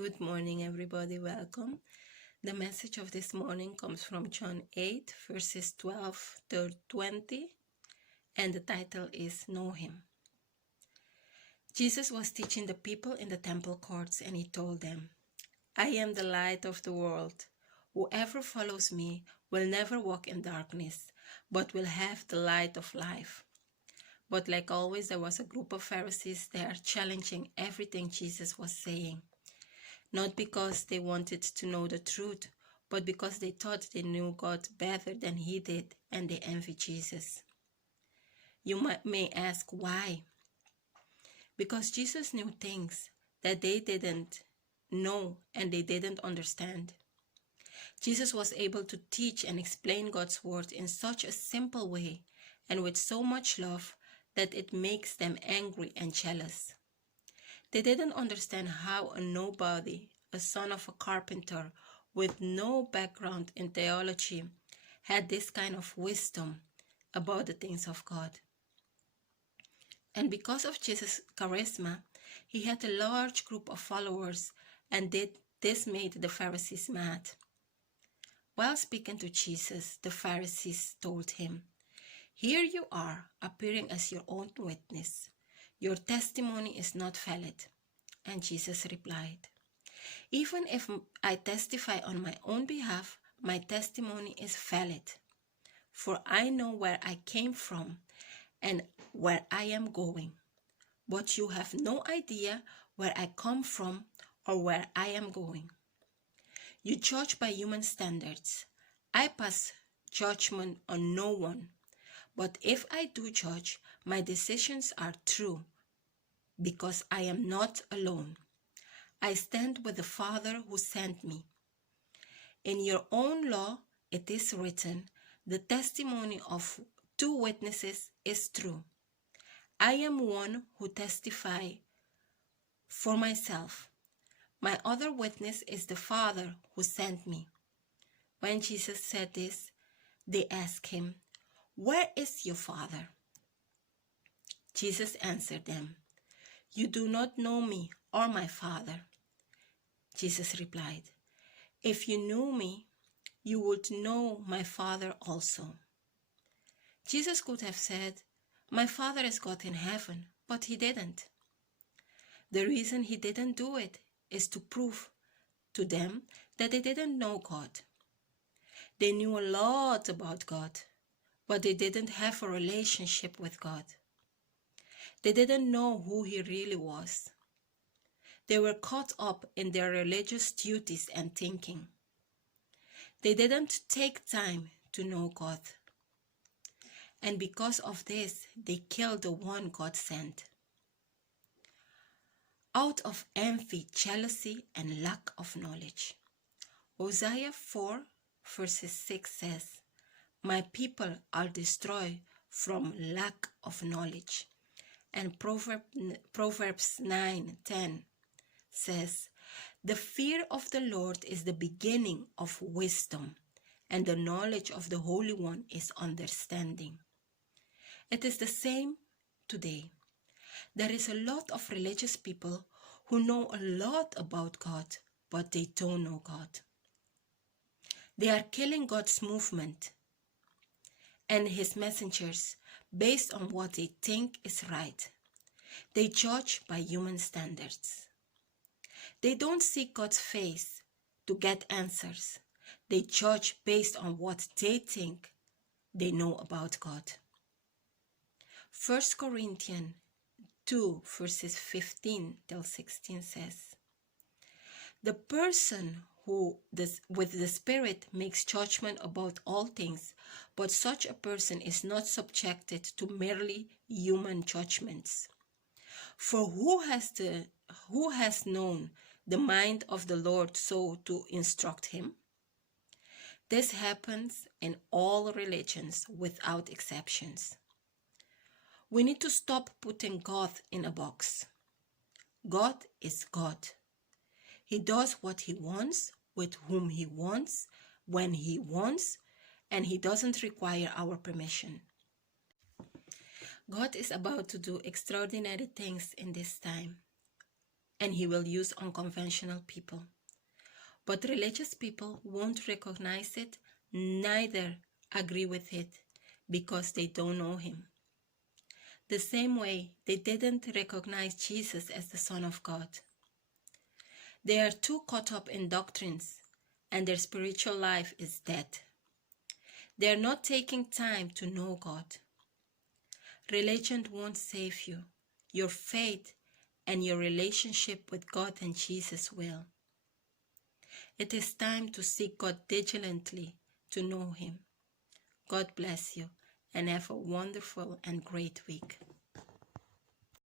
Good morning, everybody. Welcome. The message of this morning comes from John 8, verses 12 to 20, and the title is Know Him. Jesus was teaching the people in the temple courts, and he told them, I am the light of the world. Whoever follows me will never walk in darkness, but will have the light of life. But like always, there was a group of Pharisees there challenging everything Jesus was saying. Not because they wanted to know the truth, but because they thought they knew God better than he did, and they envied Jesus. You may ask why? Because Jesus knew things that they didn't know and they didn't understand. Jesus was able to teach and explain God's word in such a simple way and with so much love that it makes them angry and jealous. They didn't understand how a nobody, a son of a carpenter with no background in theology, had this kind of wisdom about the things of God. And because of Jesus' charisma, he had a large group of followers, and this made the Pharisees mad. While speaking to Jesus, the Pharisees told him, Here you are, appearing as your own witness. Your testimony is not valid. And Jesus replied, Even if I testify on my own behalf, my testimony is valid. For I know where I came from and where I am going. But you have no idea where I come from or where I am going. You judge by human standards. I pass judgment on no one. But if I do judge, my decisions are true, because I am not alone. I stand with the Father who sent me. In your own law, it is written, the testimony of 2 witnesses is true. I am one who testify for myself. My other witness is the Father who sent me. When Jesus said this, they asked him, Where is your Father? Jesus answered them, You do not know me or my Father. Jesus replied, If you knew me, you would know my Father also. Jesus could have said, My Father is God in heaven, but he didn't. The reason he didn't do it is to prove to them that they didn't know God. They knew a lot about God, but they didn't have a relationship with God. They didn't know who he really was. They were caught up in their religious duties and thinking. They didn't take time to know God. And because of this, they killed the one God sent. Out of envy, jealousy, and lack of knowledge. Hosea 4 verses 6 says, My people are destroyed from lack of knowledge. And Proverbs 9:10 says, The fear of the Lord is the beginning of wisdom, and the knowledge of the Holy One is understanding. It is the same today. There is a lot of religious people who know a lot about God, but they don't know God. They are killing God's movement and his messengers based on what they think is right. They judge by human standards. They don't seek God's face to get answers. They judge based on what they think they know about God. 1 Corinthians 2 verses 15 till 16 says, The person who with the Spirit makes judgment about all things, but such a person is not subjected to merely human judgments. For who has known the mind of the Lord so to instruct him? This happens in all religions without exceptions. We need to stop putting God in a box. God is God. He does what he wants, with whom he wants, when he wants, and he doesn't require our permission. God is about to do extraordinary things in this time. and he will use unconventional people. But religious people won't recognize it, neither agree with it, because they don't know him. The same way they didn't recognize Jesus as the Son of God. They are too caught up in doctrines, and their spiritual life is dead. They are not taking time to know God. Religion won't save you. Your faith and your relationship with God and Jesus will. It is time to seek God diligently to know him. God bless you and have a wonderful and great week.